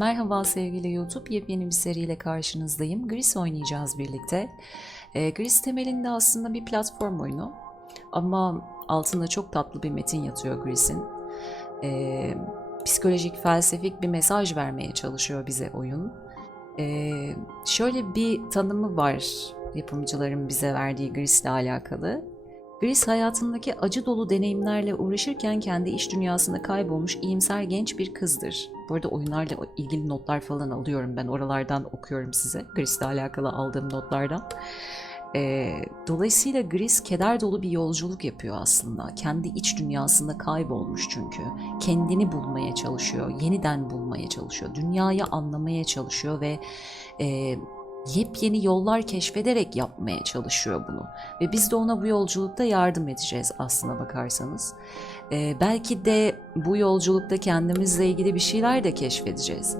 Merhaba sevgili YouTube, yepyeni bir seriyle karşınızdayım. Gris oynayacağız birlikte. Ee, Gris temelinde aslında bir platform oyunu. Ama altında çok tatlı bir metin yatıyor Gris'in. Ee, psikolojik, felsefik bir mesaj vermeye çalışıyor bize oyun. Ee, şöyle bir tanımı var yapımcıların bize verdiği Gris'le alakalı. Gris hayatındaki acı dolu deneyimlerle uğraşırken kendi iç dünyasında kaybolmuş iyimser genç bir kızdır. Bu arada oyunlarla ilgili notlar falan alıyorum ben oralardan okuyorum size. Gris'le alakalı aldığım notlardan. Ee, dolayısıyla Gris keder dolu bir yolculuk yapıyor aslında. Kendi iç dünyasında kaybolmuş çünkü. Kendini bulmaya çalışıyor, yeniden bulmaya çalışıyor, dünyayı anlamaya çalışıyor ve e, yepyeni yollar keşfederek yapmaya çalışıyor bunu. Ve biz de ona bu yolculukta yardım edeceğiz aslına bakarsanız. Ee, belki de bu yolculukta kendimizle ilgili bir şeyler de keşfedeceğiz.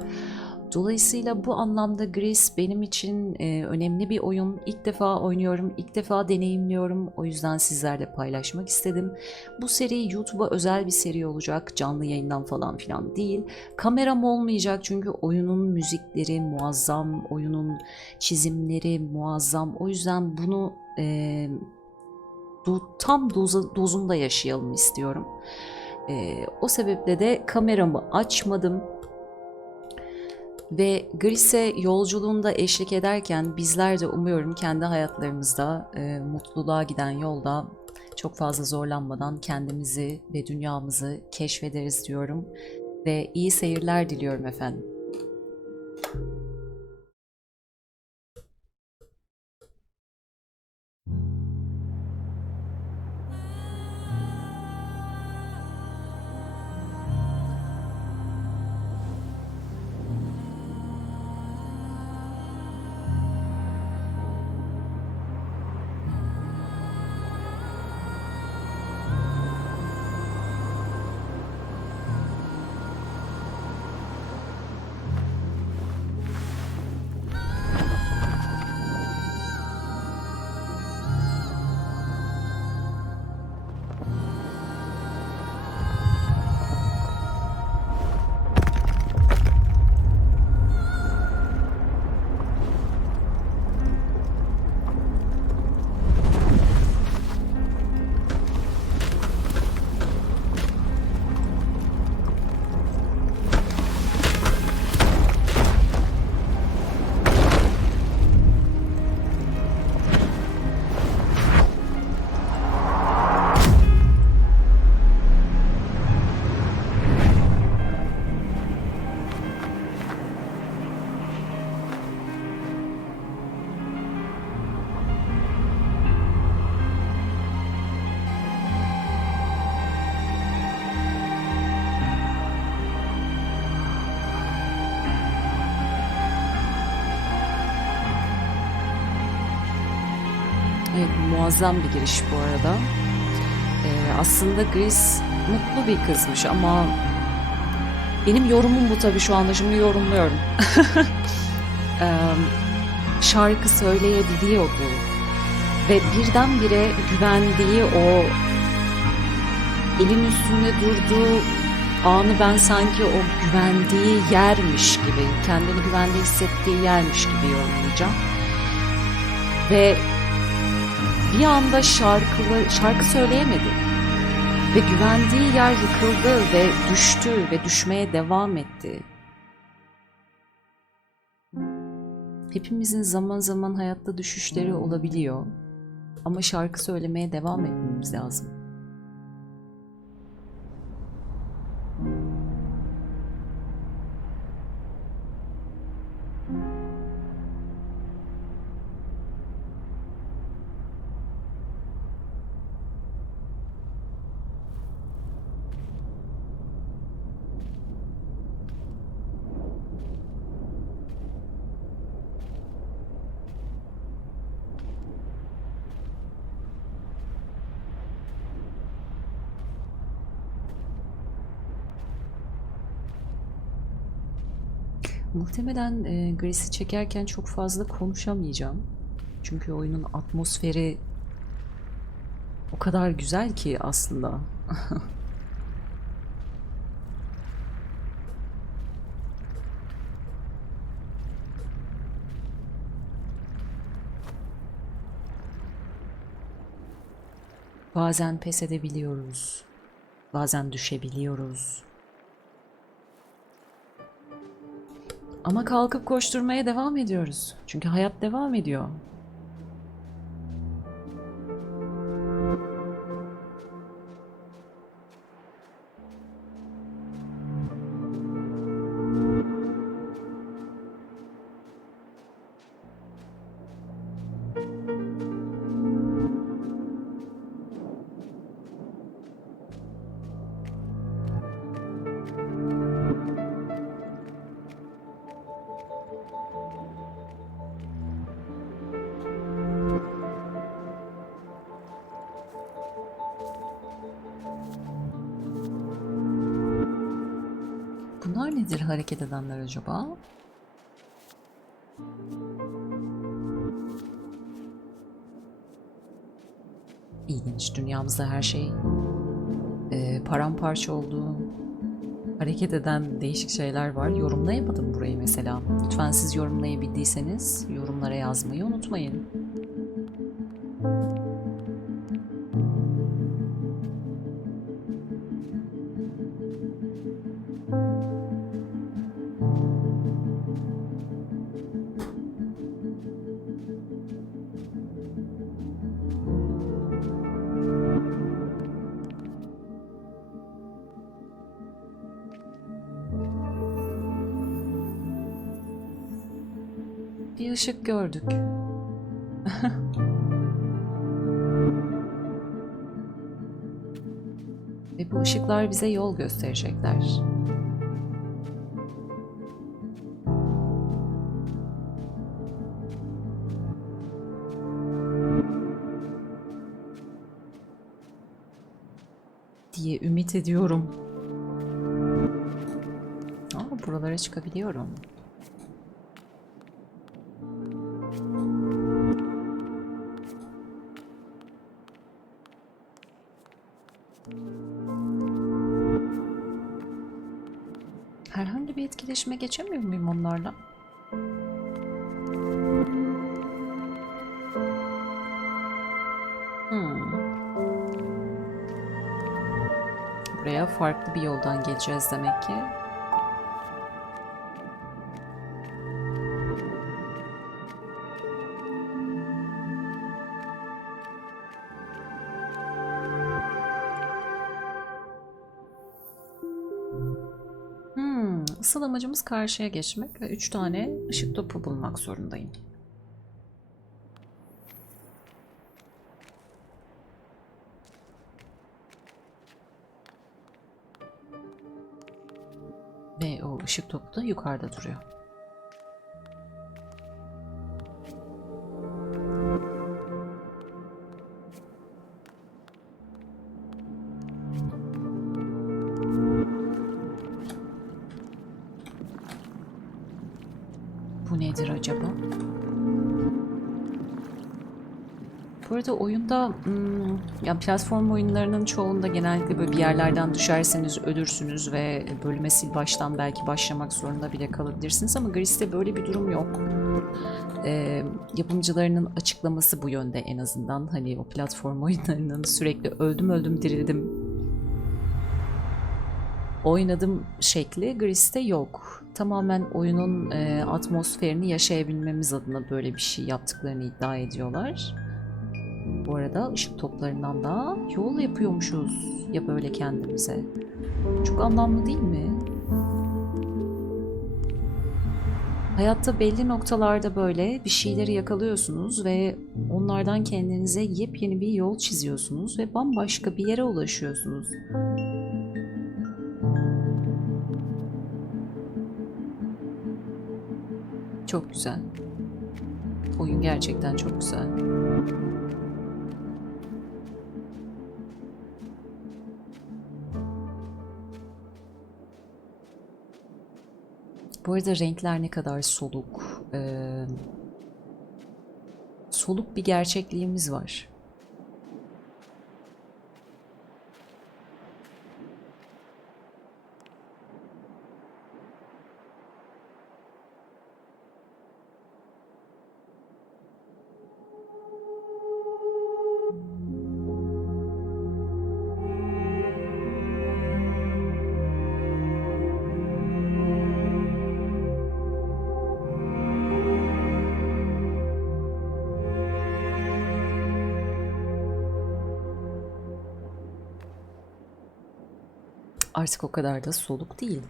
Dolayısıyla bu anlamda Gris benim için e, önemli bir oyun. İlk defa oynuyorum, ilk defa deneyimliyorum. O yüzden sizlerle paylaşmak istedim. Bu seri YouTube'a özel bir seri olacak. Canlı yayından falan filan değil. Kameram olmayacak çünkü oyunun müzikleri muazzam, oyunun çizimleri muazzam. O yüzden bunu e, do- tam doza, dozunda yaşayalım istiyorum. E, o sebeple de kameramı açmadım. Ve Gris'e yolculuğunda eşlik ederken bizler de umuyorum kendi hayatlarımızda e, mutluluğa giden yolda çok fazla zorlanmadan kendimizi ve dünyamızı keşfederiz diyorum. Ve iyi seyirler diliyorum efendim. Muazzam bir giriş bu arada. Ee, aslında Gris mutlu bir kızmış ama benim yorumum bu tabii şu anda şimdi yorumluyorum. Ee, şarkı söyleyebiliyordu ve birdenbire güvendiği o elin üstünde durduğu anı ben sanki o güvendiği yermiş gibi, kendini güvende hissettiği yermiş gibi yorumlayacağım. Ve bir anda şarkılı, şarkı söyleyemedi. Ve güvendiği yer yıkıldı ve düştü ve düşmeye devam etti. Hepimizin zaman zaman hayatta düşüşleri olabiliyor. Ama şarkı söylemeye devam etmemiz lazım. Muhtemelen e, Grace'i çekerken çok fazla konuşamayacağım. Çünkü oyunun atmosferi o kadar güzel ki aslında. Bazen pes edebiliyoruz. Bazen düşebiliyoruz. Ama kalkıp koşturmaya devam ediyoruz. Çünkü hayat devam ediyor. Nedir hareket edenler acaba? İlginç. Dünyamızda her şey e, paramparça oldu. Hareket eden değişik şeyler var. Yorumlayamadım burayı mesela. Lütfen siz yorumlayabildiyseniz yorumlara yazmayı unutmayın. Bir ışık gördük. Ve bu ışıklar bize yol gösterecekler. diye ümit ediyorum. Aa, buralara çıkabiliyorum. Bir etkileşime geçemiyor muyum onlarla? Hmm. Buraya farklı bir yoldan geleceğiz demek ki. Asıl amacımız karşıya geçmek ve üç tane ışık topu bulmak zorundayım. Ve o ışık topu da yukarıda duruyor. Arada oyunda ya platform oyunlarının çoğunda genellikle böyle bir yerlerden düşerseniz ölürsünüz ve bölüme sil baştan belki başlamak zorunda bile kalabilirsiniz ama Gris'te böyle bir durum yok. Ee, yapımcılarının açıklaması bu yönde en azından. Hani o platform oyunlarının sürekli öldüm öldüm dirildim oynadım şekli Gris'te yok. Tamamen oyunun e, atmosferini yaşayabilmemiz adına böyle bir şey yaptıklarını iddia ediyorlar. Bu arada ışık toplarından da yol yapıyormuşuz ya böyle kendimize. Çok anlamlı değil mi? Hayatta belli noktalarda böyle bir şeyleri yakalıyorsunuz ve onlardan kendinize yepyeni bir yol çiziyorsunuz ve bambaşka bir yere ulaşıyorsunuz. Çok güzel. Oyun gerçekten çok güzel. Bu arada renkler ne kadar soluk. Ee, soluk bir gerçekliğimiz var. Artık o kadar da soluk değil.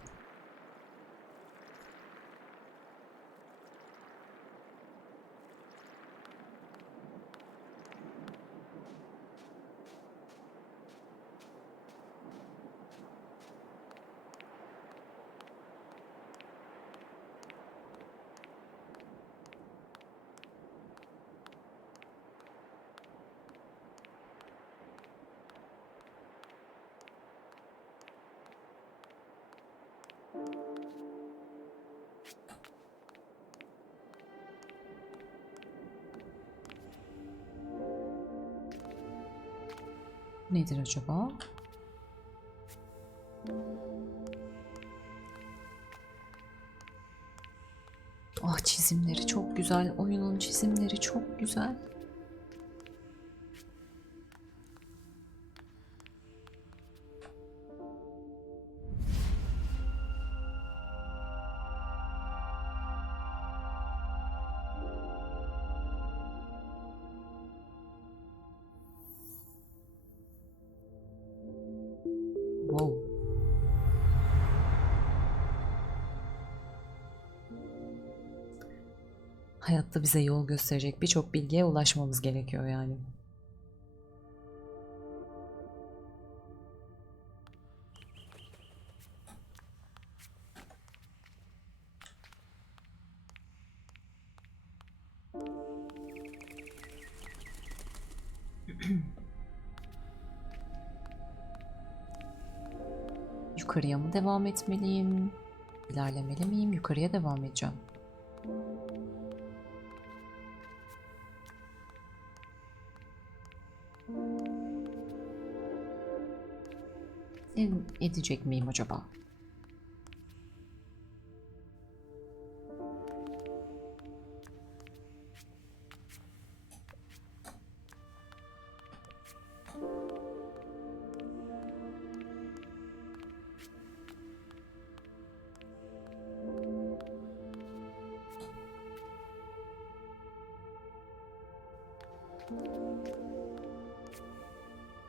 Nedir acaba? Ah çizimleri çok güzel. Oyunun çizimleri çok güzel. Hayatta bize yol gösterecek birçok bilgiye ulaşmamız gerekiyor yani. Yukarıya mı devam etmeliyim? İlerlemeli miyim? Yukarıya devam edeceğim. Edecek miyim acaba?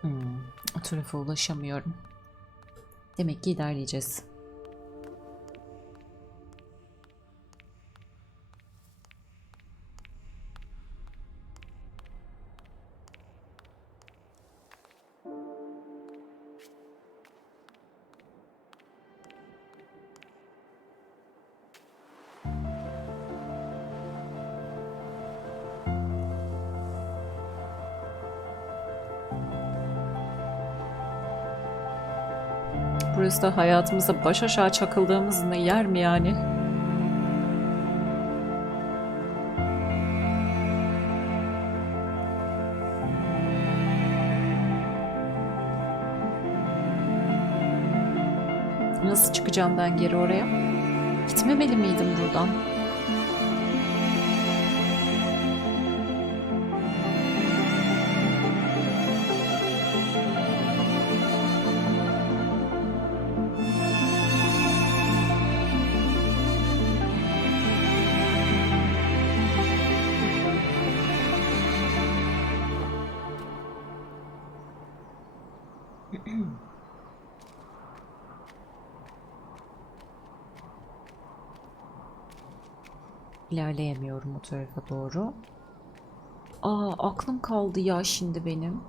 Hmm, o tarafa ulaşamıyorum. Demek ki ilerleyeceğiz. Burası da hayatımızda baş aşağı çakıldığımız ne yer mi yani? Nasıl çıkacağım ben geri oraya? Gitmemeli miydim buradan? İlerleyemiyorum o tarafa doğru. Aa aklım kaldı ya şimdi benim.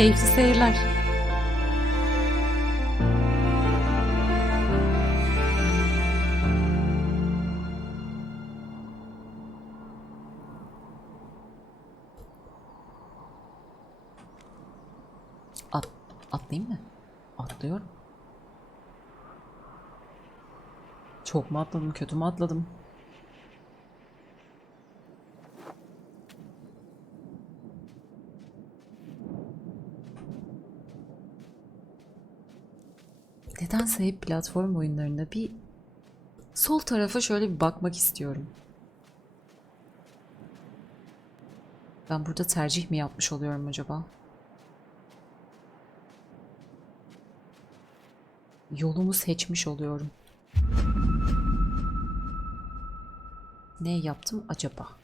Keyifli seyirler. At, atlayayım mı? Atlıyorum. Çok mu atladım, kötü mü atladım? Nedense hep platform oyunlarında bir sol tarafa şöyle bir bakmak istiyorum. Ben burada tercih mi yapmış oluyorum acaba? Yolumu seçmiş oluyorum. Ne yaptım acaba?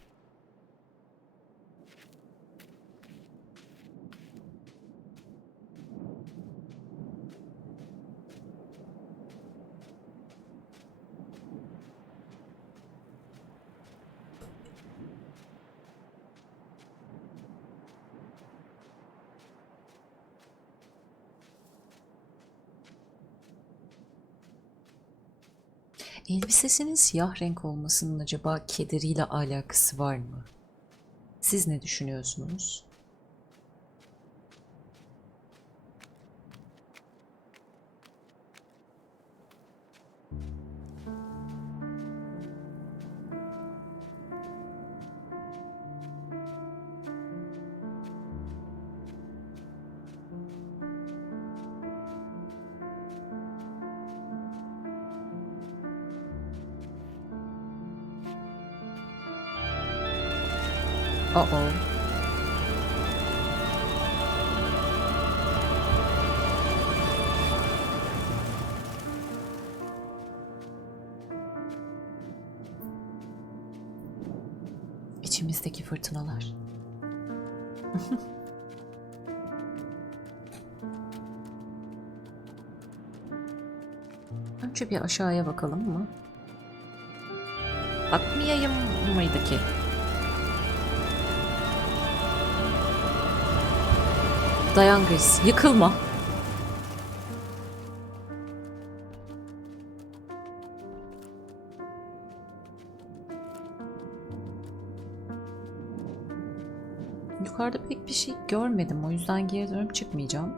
Elbisesinin siyah renk olmasının acaba kederiyle alakası var mı? Siz ne düşünüyorsunuz? Uh-oh. İçimizdeki fırtınalar. Önce bir aşağıya bakalım mı? Bakmayayım mıydı ki? Dayan Gris, yıkılma. Yukarıda pek bir şey görmedim. O yüzden geri dönüp çıkmayacağım.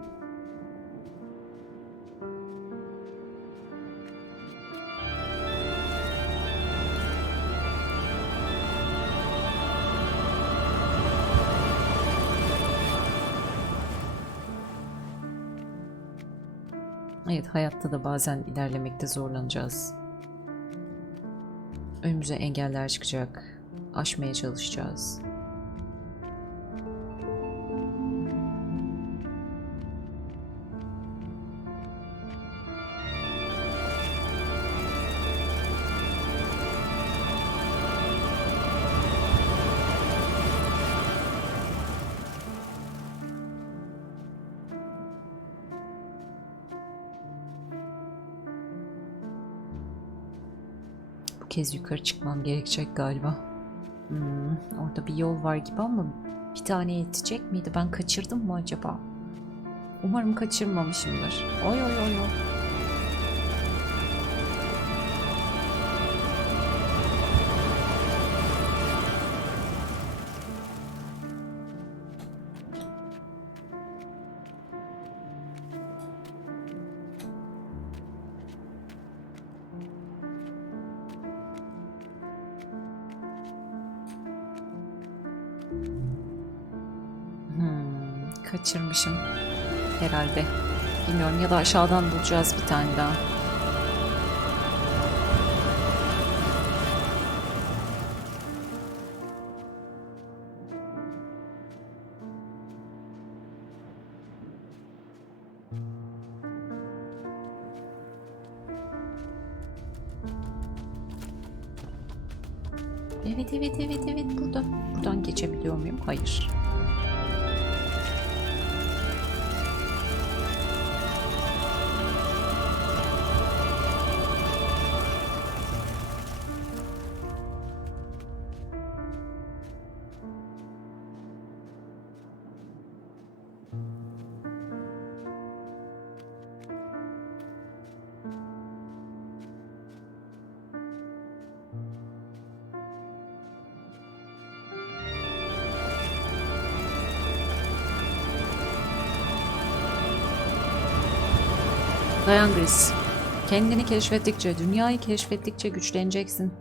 Evet, hayatta da bazen ilerlemekte zorlanacağız. Önümüze engeller çıkacak. Aşmaya çalışacağız. Kez yukarı çıkmam gerekecek galiba. Hmm, orada bir yol var gibi ama bir tane yetecek miydi? Ben kaçırdım mı acaba? Umarım kaçırmamışımdır. Oy oy oy oy. Kaçırmışım herhalde. Bilmiyorum ya da aşağıdan bulacağız bir tane daha. Evet evet evet evet burada. Buradan geçebiliyor muyum? Hayır. Dayan Gris. Kendini keşfettikçe, dünyayı keşfettikçe güçleneceksin.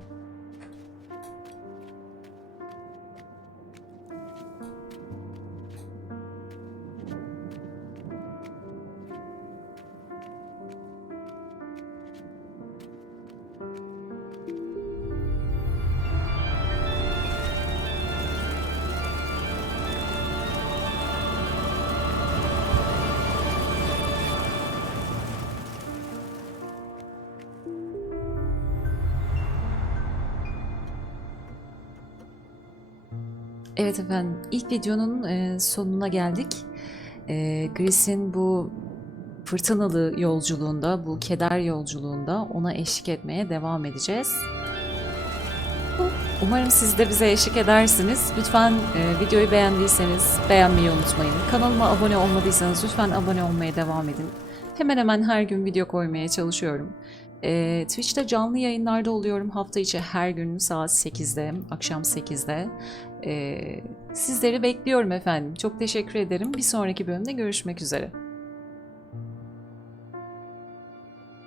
Evet efendim, ilk videonun e, sonuna geldik. E, Gris'in bu fırtınalı yolculuğunda, bu keder yolculuğunda ona eşlik etmeye devam edeceğiz. Umarım siz de bize eşlik edersiniz. Lütfen e, videoyu beğendiyseniz beğenmeyi unutmayın. Kanalıma abone olmadıysanız lütfen abone olmaya devam edin. Hemen hemen her gün video koymaya çalışıyorum. Twitch'te canlı yayınlarda oluyorum. Hafta içi her gün saat 8'de, akşam 8'de. Sizleri bekliyorum efendim. Çok teşekkür ederim. Bir sonraki bölümde görüşmek üzere.